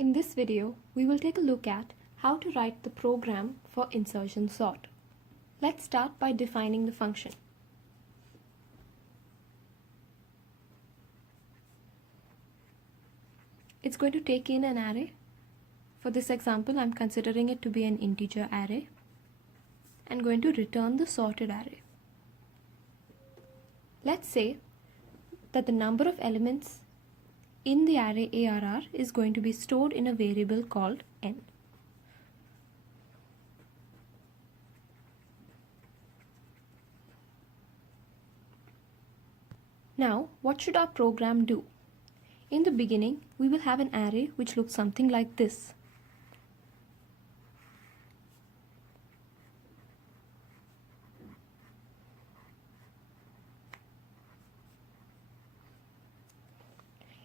In this video, we will take a look at how to write the program for insertion sort. Let's start by defining the function. It's going to take in an array. For this example, I'm considering it to be an integer array and going to return the sorted array. Let's say that the number of elements in the array ARR is going to be stored in a variable called n. Now, what should our program do? In the beginning, we will have an array which looks something like this.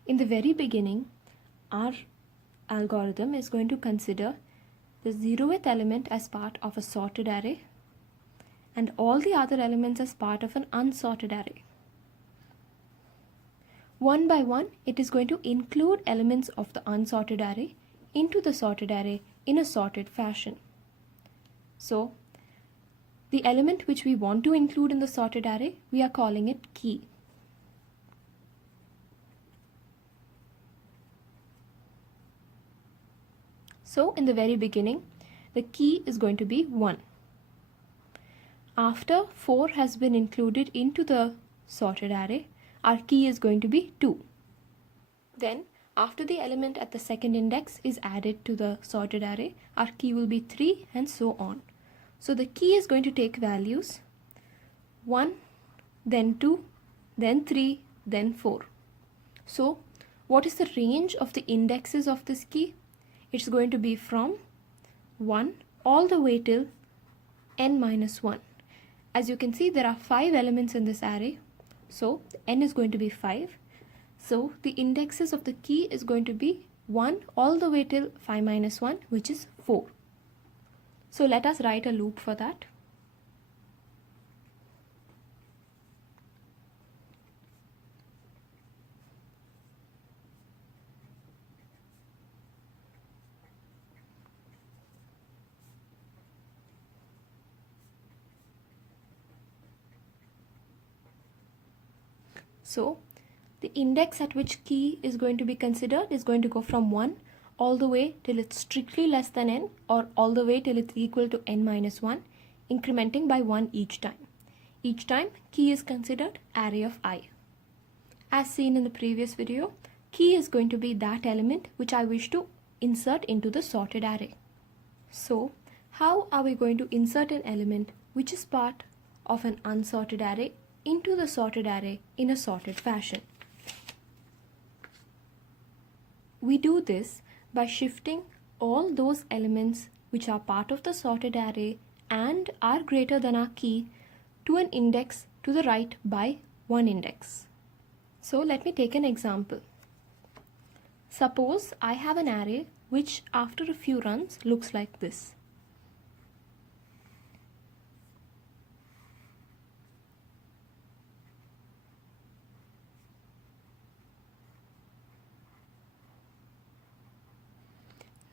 In the very beginning, our algorithm is going to consider the 0th element as part of a sorted array and all the other elements as part of an unsorted array. One by one, it is going to include elements of the unsorted array into the sorted array in a sorted fashion. So, the element which we want to include in the sorted array, we are calling it key. So, in the very beginning, the key is going to be 1. After 4 has been included into the sorted array, our key is going to be 2. Then, after the element at the second index is added to the sorted array, our key will be 3 and so on. So, the key is going to take values 1, then 2, then 3, then 4. So, what is the range of the indexes of this key? It's going to be from 1 all the way till n minus 1. As you can see, there are 5 elements in this array. So n is going to be 5. So the indexes of the key is going to be 1 all the way till 5 minus 1, which is 4. So let us write a loop for that. So, the index at which key is going to be considered is going to go from 1 all the way till it's strictly less than n, or all the way till it's equal to n minus 1, incrementing by 1 each time. Each time, key is considered array of I. As seen in the previous video, key is going to be that element which I wish to insert into the sorted array. So, how are we going to insert an element which is part of an unsorted array into the sorted array in a sorted fashion? We do this by shifting all those elements which are part of the sorted array and are greater than our key to an index to the right by 1 index. So let me take an example. Suppose I have an array which after a few runs looks like this.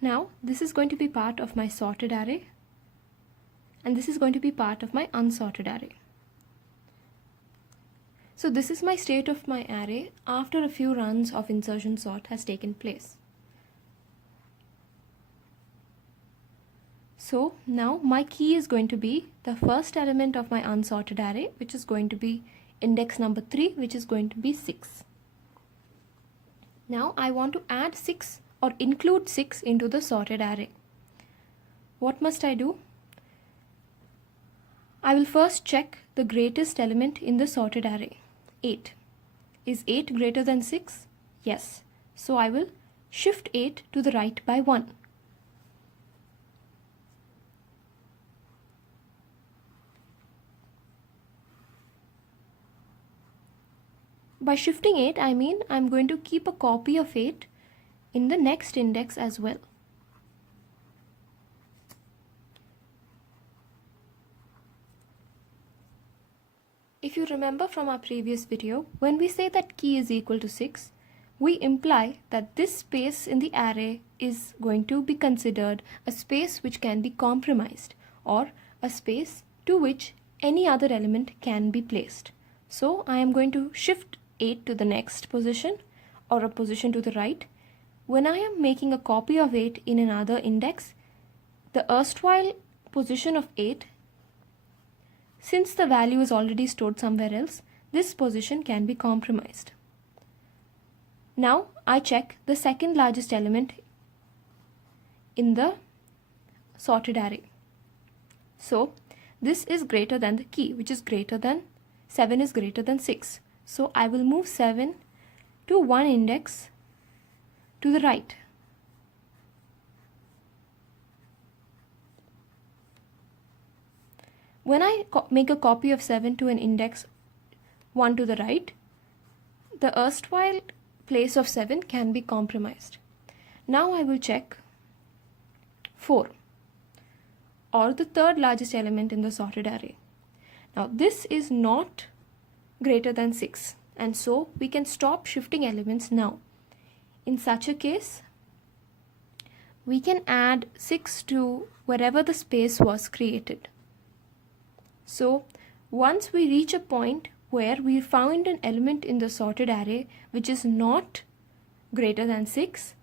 Now, this is going to be part of my sorted array and this is going to be part of my unsorted array. So this is my state of my array after a few runs of insertion sort has taken place. So now my key is going to be the first element of my unsorted array, which is going to be index number 3, which is going to be 6. Now I want to add 6 or include 6 into the sorted array. What must I do? I will first check the greatest element in the sorted array, 8. Is 8 greater than 6? Yes. So I will shift 8 to the right by 1. By shifting 8, I mean I'm going to keep a copy of 8 in the next index as well. If you remember from our previous video, when we say that key is equal to 6, we imply that this space in the array is going to be considered a space which can be compromised, or a space to which any other element can be placed. So I am going to shift 8 to the next position, or a position to the right. When I am making a copy of 8 in another index, the erstwhile position of 8, since the value is already stored somewhere else, this position can be compromised. Now I check the second largest element in the sorted array. So this is greater than the key, which is greater than 7 is greater than 6. So I will move 7 to one index to the right. When I make a copy of 7 to an index 1 to the right, the erstwhile place of 7 can be compromised. Now I will check 4, or the third largest element in the sorted array. Now this is not greater than 6, and so we can stop shifting elements now. In such a case, we can add 6 to wherever the space was created. So once we reach a point where we found an element in the sorted array which is not greater than 6,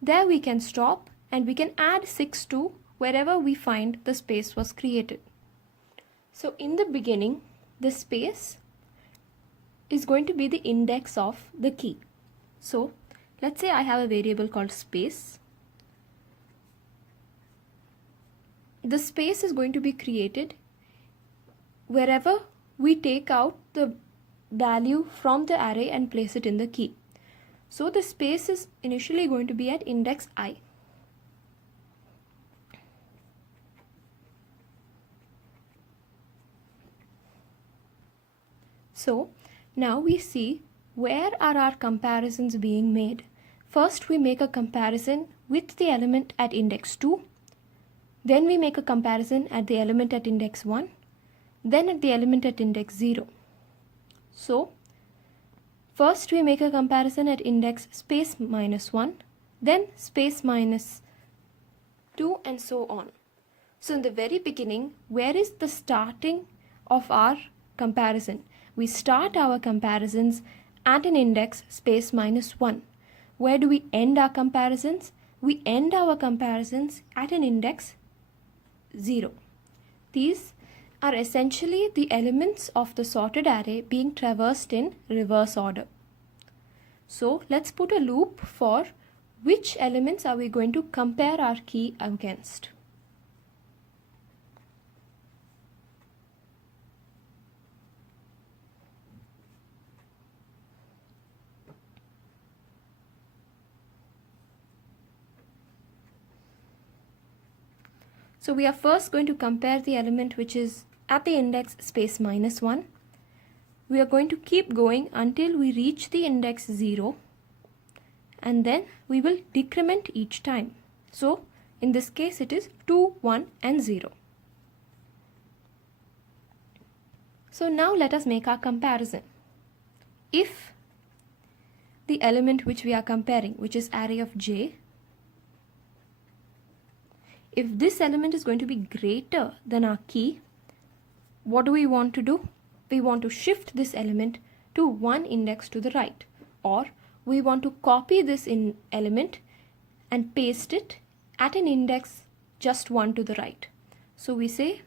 there we can stop and we can add 6 to wherever we find the space was created. So in the beginning, the space is going to be the index of the key. So let's say I have a variable called space. The space is going to be created wherever we take out the value from the array and place it in the key. So the space is initially going to be at index I. So now we see where are our comparisons being made. First we make a comparison with the element at index 2. Then we make a comparison at the element at index 1. Then at the element at index 0. So first we make a comparison at index space minus 1, then space minus 2, and so on. So in the very beginning, where is the starting of our comparison? We start our comparisons at an index space minus 1. Where do we end our comparisons? We end our comparisons at an index 0. These are essentially the elements of the sorted array being traversed in reverse order. So let's put a loop for which elements are we going to compare our key against. So we are first going to compare the element which is at the index space minus 1. We are going to keep going until we reach the index 0, and then we will decrement each time. So in this case it is 2, 1 and 0. So now let us make our comparison. If the element which we are comparing, which is array of j, if this element is going to be greater than our key, what do we want to do? We want to shift this element to one index to the right, or we want to copy this element and paste it at an index just 1 to the right. So we say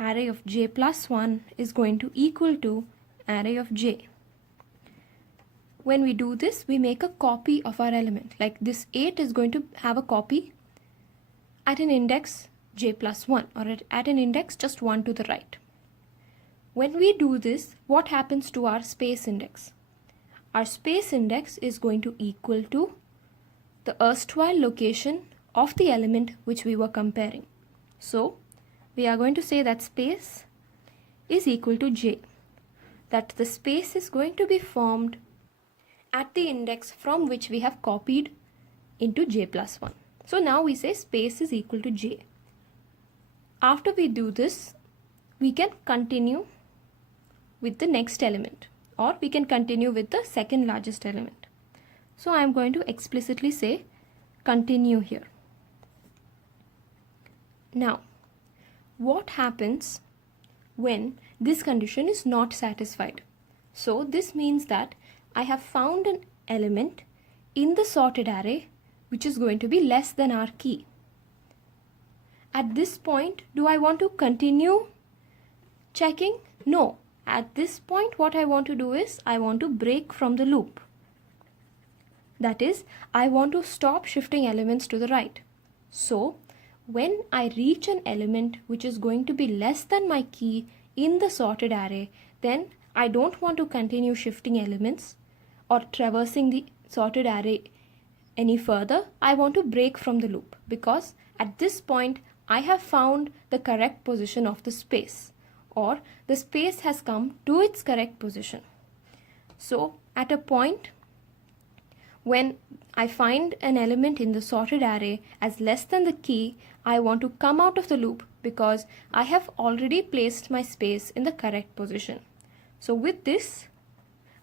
array of j plus 1 is going to equal to array of j. When we do this, we make a copy of our element. Like this 8 is going to have a copy at an index j plus 1, or at an index just 1 to the right. When we do this, what happens to our space index? Our space index is going to equal to the erstwhile location of the element which we were comparing. So we are going to say that space is equal to j, that the space is going to be formed at the index from which we have copied into j plus 1. So now we say space is equal to j. After we do this, we can continue with the next element, or we can continue with the second largest element. So I'm going to explicitly say continue here. Now, what happens when this condition is not satisfied? So this means that I have found an element in the sorted array which is going to be less than our key. At this point, do I want to continue checking? No. At this point, what I want to do is I want to break from the loop. That is, I want to stop shifting elements to the right. So, when I reach an element which is going to be less than my key in the sorted array, then I don't want to continue shifting elements or traversing the sorted array any further. I want to break from the loop because at this point I have found the correct position of the space, or the space has come to its correct position. So at a point when I find an element in the sorted array as less than the key, I want to come out of the loop because I have already placed my space in the correct position. So with this,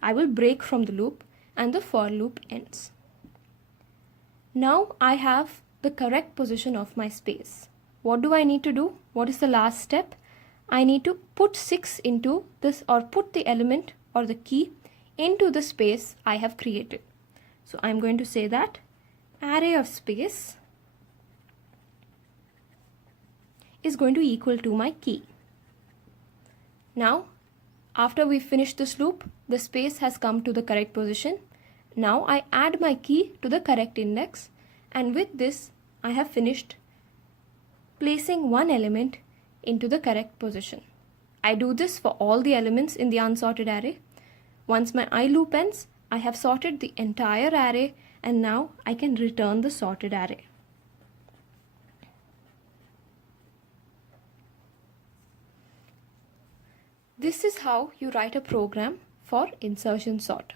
I will break from the loop and the for loop ends. Now I have the correct position of my space. What do I need to do? What is the last step? I need to put 6 into this, or put the element or the key into the space I have created. So I'm going to say that array of space is going to equal to my key. Now, after we finish this loop, the space has come to the correct position. Now I add my key to the correct index, and with this I have finished placing one element into the correct position. I do this for all the elements in the unsorted array. Once my I loop ends, I have sorted the entire array, and now I can return the sorted array. This is how you write a program for insertion sort.